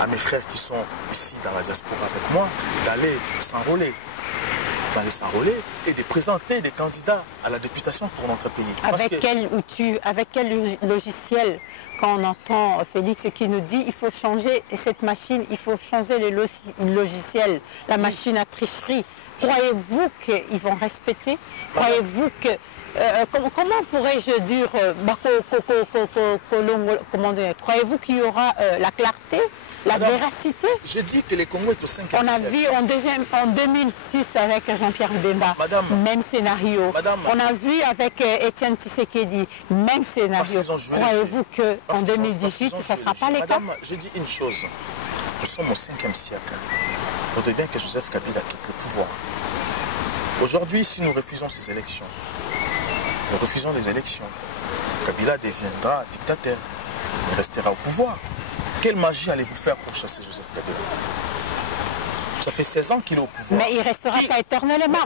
à mes frères qui sont ici dans la diaspora avec moi d'aller s'enrôler. Et de présenter des candidats à la députation pour notre pays. Avec quel logiciel, quand on entend Félix qui nous dit il faut changer cette machine, il faut changer le logiciel, la machine à tricherie, croyez-vous qu'ils vont respecter? Croyez-vous que... comment pourrais-je dire, croyez-vous qu'il y aura la clarté, la véracité? Je dis que le Congo est au 5e siècle. On a vu en 2006 avec Jean-Pierre Bemba, même scénario. On a vu avec Étienne Tshisekedi, même scénario. Croyez-vous qu'en 2018, ça ne sera pas le cas? Madame, je dis une chose. Nous sommes au 5e siècle. Il faudrait bien que Joseph Kabila quitte le pouvoir. Aujourd'hui, si nous refusons ces élections, nous refusons les élections, Kabila deviendra dictateur. Il restera au pouvoir. Quelle magie allez-vous faire pour chasser Joseph Kabila? Ça fait 16 ans qu'il est au pouvoir. Mais il ne restera pas éternellement.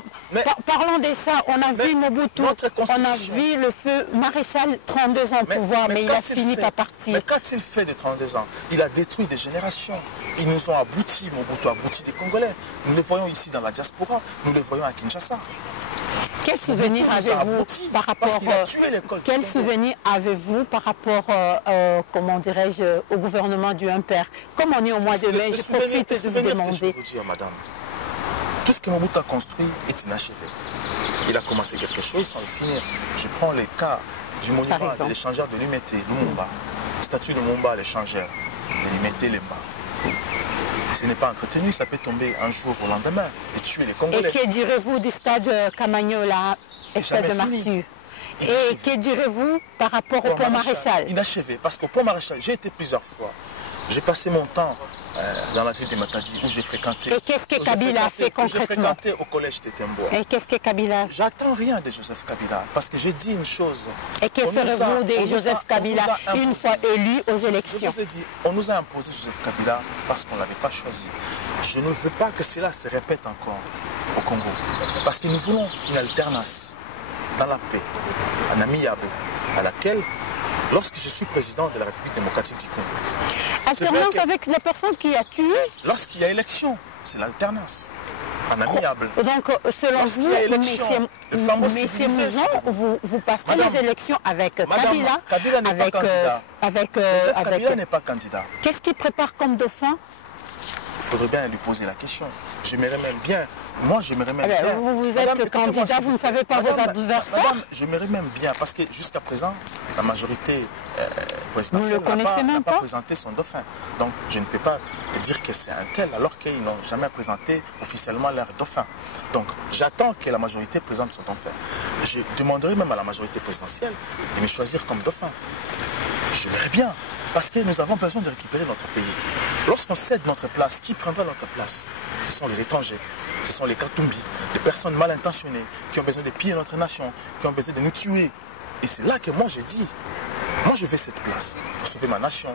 Parlons de ça. On a vu Mobutu, on a vu le feu maréchal, 32 ans au pouvoir, mais il a fini par partir. Mais qu'a-t-il fait de 32 ans? Il a détruit des générations. Ils nous ont abouti, Mobutu a abouti des Congolais. Nous le voyons ici dans la diaspora, nous le voyons à Kinshasa. Quel souvenir avez-vous par rapport comment dirais-je, au gouvernement du Impère? Comme on est au mois de mai, je profite de vous demander. Je vais vous dire, madame, tout ce que Mobutu a construit est inachevé. Il a commencé quelque chose sans le finir. Je prends le cas du monument de l'échangeur de Limete, Lumumba. Statue de Lumumba, l'échangeur de Limete Lemba. Ce n'est pas entretenu, ça peut tomber un jour au lendemain et tuer les Congolais. Et que direz-vous du stade Camagnola et stade de Martyr? Et que direz-vous par rapport au pont Maréchal? Inachevé, parce qu'au pont Maréchal, j'ai été plusieurs fois. J'ai passé mon temps dans la ville de Matadi où j'ai fréquenté. Et qu'est-ce que Kabila a fait concrètement? J'ai fréquenté au collège de Temboa. Et qu'est-ce que Kabila? J'attends rien de Joseph Kabila parce que j'ai dit une chose. Et que ferez-vous de Joseph Kabila une fois élu aux élections? Je vous ai dit, on nous a imposé Joseph Kabila parce qu'on ne l'avait pas choisi. Je ne veux pas que cela se répète encore au Congo. Parce que nous voulons une alternance dans la paix, en amiable, à laquelle, lorsque je suis président de la République démocratique du Congo. Alternance avec la personne qui a tué? Lorsqu'il y a élection, c'est l'alternance. En amiable. Donc, selon vous, messieurs Mouzon, vous passerez les élections avec Kabila. Kabila n'est pas candidat. Kabila n'est pas candidat. Qu'est-ce qu'il prépare comme dauphin? Il faudrait bien lui poser la question. J'aimerais même bien. Moi, j'aimerais même bien. Vous êtes candidat, vous ne savez pas vos adversaires? Madame, j'aimerais même bien, parce que jusqu'à présent, la majorité présidentielle n'a pas présenté son dauphin. Donc, je ne peux pas dire que c'est un tel, alors qu'ils n'ont jamais présenté officiellement leur dauphin. Donc, j'attends que la majorité présente son dauphin. Je demanderai même à la majorité présidentielle de me choisir comme dauphin. J'aimerais bien, parce que nous avons besoin de récupérer notre pays. Lorsqu'on cède notre place, qui prendra notre place? Ce sont les étrangers, ce sont les Katumbi, les personnes mal intentionnées qui ont besoin de piller notre nation, qui ont besoin de nous tuer. Et c'est là que moi j'ai dit, moi je veux cette place pour sauver ma nation,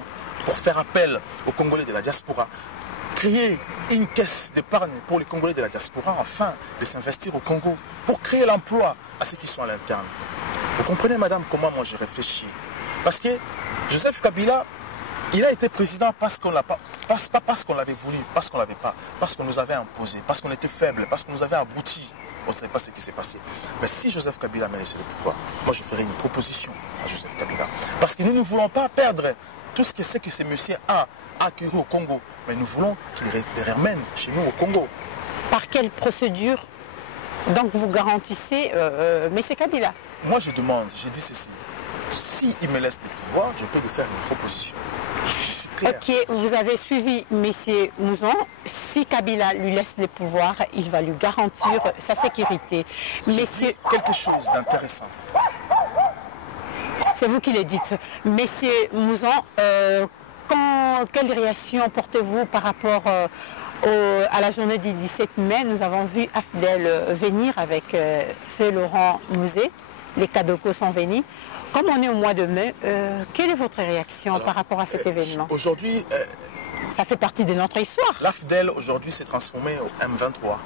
pour faire appel aux Congolais de la diaspora, créer une caisse d'épargne pour les Congolais de la diaspora, afin de s'investir au Congo, pour créer l'emploi à ceux qui sont à l'interne. Vous comprenez, madame, comment moi j'ai réfléchi? Parce que Joseph Kabila, il a été président parce qu'on l'a pas, pas parce qu'on l'avait voulu, parce qu'on l'avait pas, parce qu'on nous avait imposé, parce qu'on était faible, parce qu'on nous avait abouti. On ne savait pas ce qui s'est passé. Mais si Joseph Kabila m'a laissé le pouvoir, moi je ferai une proposition à Joseph Kabila. Parce que nous ne voulons pas perdre tout ce que c'est que ce monsieur a acquis au Congo. Mais nous voulons qu'il les ramène chez nous au Congo. Par quelle procédure donc vous garantissez M. Kabila? Moi je demande, je dis ceci. S'il me laisse le pouvoir, je peux lui faire une proposition. Je suis clair. Ok, vous avez suivi M. Mouzon. Si Kabila lui laisse le pouvoir, il va lui garantir sa sécurité. Monsieur, quelque chose d'intéressant. C'est vous qui le dites. Monsieur Mouzon, quelle réaction portez-vous par rapport à la journée du 17 mai? Nous avons vu Afdel venir avec Feu Laurent Mouzé. Les Kadoko sont venus. Comme on est au mois de mai, quelle est votre réaction par rapport à cet événement? Aujourd'hui, Ça fait partie de notre histoire. L'AFDEL aujourd'hui s'est transformé au M23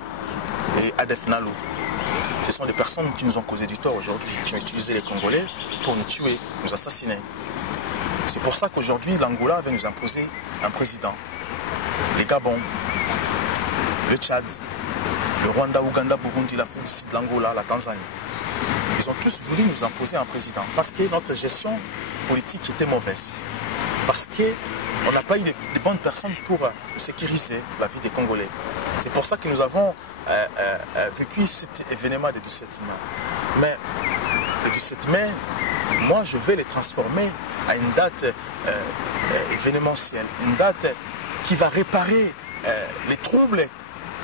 et ADF Nalu. Ce sont des personnes qui nous ont causé du tort aujourd'hui, qui ont utilisé les Congolais pour nous tuer, nous assassiner. C'est pour ça qu'aujourd'hui, l'Angola va nous imposer un président. Les Gabon, le Tchad, le Rwanda, Ouganda, Burundi, l'Afrique du Sud, l'Angola, la Tanzanie. Ils ont tous voulu nous imposer un président parce que notre gestion politique était mauvaise. Parce qu'on n'a pas eu de bonnes personnes pour sécuriser la vie des Congolais. C'est pour ça que nous avons vécu cet événement du 17 mai. Mais le 17 mai, moi je vais les transformer à une date événementielle, une date qui va réparer les troubles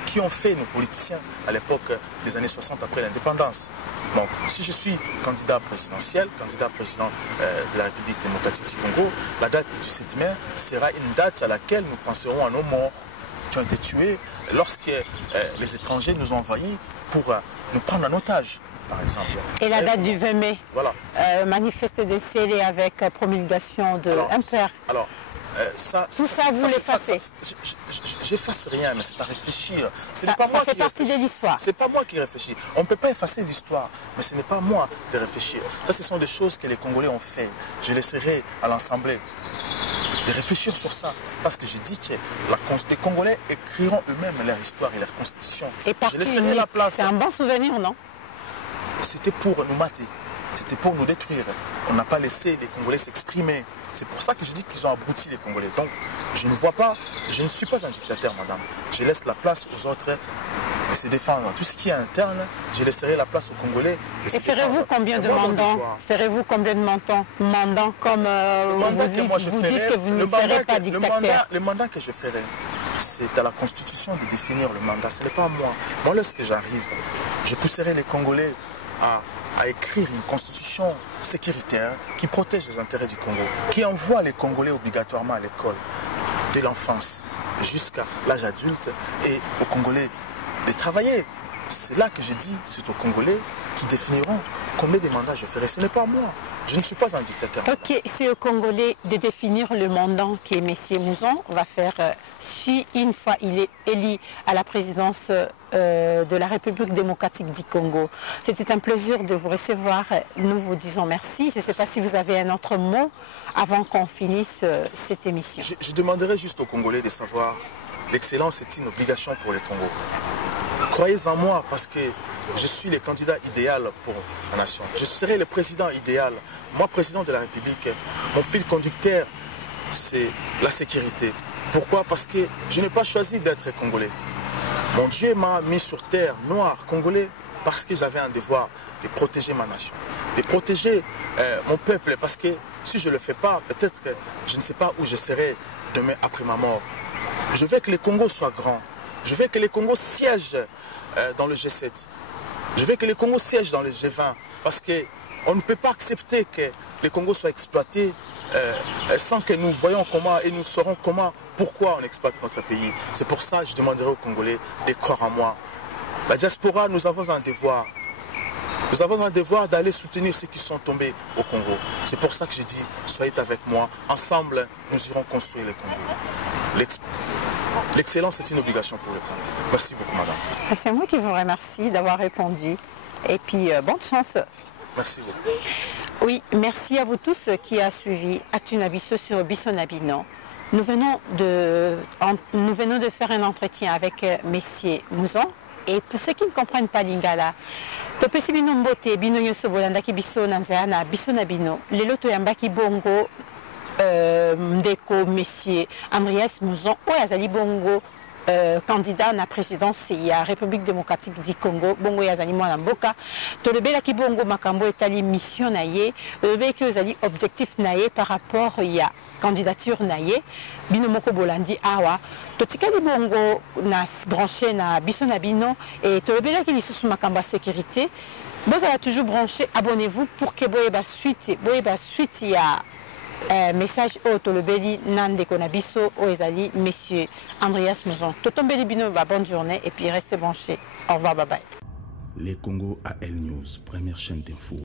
qui ont fait nos politiciens à l'époque des années 60 après l'indépendance. Donc, si je suis candidat présidentiel, candidat président de la République démocratique du Congo, la date du 7 mai sera une date à laquelle nous penserons à nos morts qui ont été tués lorsque les étrangers nous ont envahis pour nous prendre en otage, par exemple. Et la date du 20 mai, voilà. manifester des scellés avec promulgation de impair. Alors, tout ça, vous l'effacez. J'efface rien, mais c'est à réfléchir. Ça fait partie de l'histoire. C'est pas moi qui réfléchis. On ne peut pas effacer l'histoire, mais ce n'est pas moi de réfléchir. Ça, ce sont des choses que les Congolais ont fait. Je laisserai à l'Assemblée de réfléchir sur ça. Parce que je dis que les Congolais écriront eux-mêmes leur histoire et leur constitution. Et parti unique, c'est un bon souvenir, non? C'était pour nous mater. C'était pour nous détruire. On n'a pas laissé les Congolais s'exprimer. C'est pour ça que je dis qu'ils ont abruti les Congolais. Donc, je ne vois pas, je ne suis pas un dictateur, madame. Je laisse la place aux autres de se défendre. Tout ce qui est interne, je laisserai la place aux Congolais. Et ferez-vous combien de mandats? Ferez-vous combien de mandats comme vous dites que vous ne serez pas dictateur? Le mandat que je ferai, c'est à la Constitution de définir le mandat. Ce n'est pas moi. Moi, lorsque j'arrive, je pousserai les Congolais à écrire une constitution sécuritaire qui protège les intérêts du Congo, qui envoie les Congolais obligatoirement à l'école, dès l'enfance jusqu'à l'âge adulte, et aux Congolais de travailler. C'est là que je dis, c'est aux Congolais qui définiront combien de mandats je ferai. Ce n'est pas moi. Je ne suis pas un dictateur. Ok, c'est aux Congolais de définir le mandat que M. Mouzon va faire si une fois il est élu à la présidence de la République démocratique du Congo. C'était un plaisir de vous recevoir. Nous vous disons merci. Je ne sais pas si vous avez un autre mot avant qu'on finisse cette émission. Je demanderai juste aux Congolais de savoir, l'excellence est une obligation pour le Congo. Croyez en moi parce que je suis le candidat idéal pour la nation. Je serai le président idéal. Moi, président de la République, mon fil conducteur, c'est la sécurité. Pourquoi? Parce que je n'ai pas choisi d'être congolais. Mon Dieu m'a mis sur terre, noir, congolais, parce que j'avais un devoir de protéger ma nation, de protéger mon peuple. Parce que si je ne le fais pas, peut-être que je ne sais pas où je serai demain après ma mort. Je veux que le Congo soit grand. Je veux que le Congo siège dans le G7. Je veux que le Congo siège dans le G20. Parce qu'on ne peut pas accepter que le Congo soit exploité sans que nous voyons comment et nous saurons comment, pourquoi on exploite notre pays. C'est pour ça que je demanderai aux Congolais de croire en moi. La diaspora, nous avons un devoir. Nous avons un devoir d'aller soutenir ceux qui sont tombés au Congo. C'est pour ça que je dis, soyez avec moi. Ensemble, nous irons construire le Congo. L'excellence est une obligation pour le Congo. Merci beaucoup, madame. C'est moi qui vous remercie d'avoir répondu. Et puis, bonne chance. Merci beaucoup. Oui, merci à vous tous qui a suivi Atunabiso sur Bissonabino. Nous venons de faire un entretien avec Messier Mouzon. Et pour ceux qui ne comprennent pas Lingala, topesi bino mbote bino nyonso bolandaki biso na nzela na biso na bino lelo toyambaki bongo ndeko Messier Andreas Mouzon oyo azali bongo candidat na présidence ya République démocratique du Congo bongo yazali mwana mboka tolobelaki bongo makambo etali mission na ye tolobelaki ezali objectif na ye par rapport ya candidature na ye bino moko bolandi awa totikali bongo na branché na biso na bino et tolobelaki lisusu makambo ya sécurité bozala toujours branché, abonnez-vous pour que boyeba suite ya message au tolobeli nande konabiso au ezali monsieur Andreas Mouzon. Totombeli bino ba bonne journée et puis restez branchés. Au revoir, bye bye. Les Congo AL News, première chaîne d'info.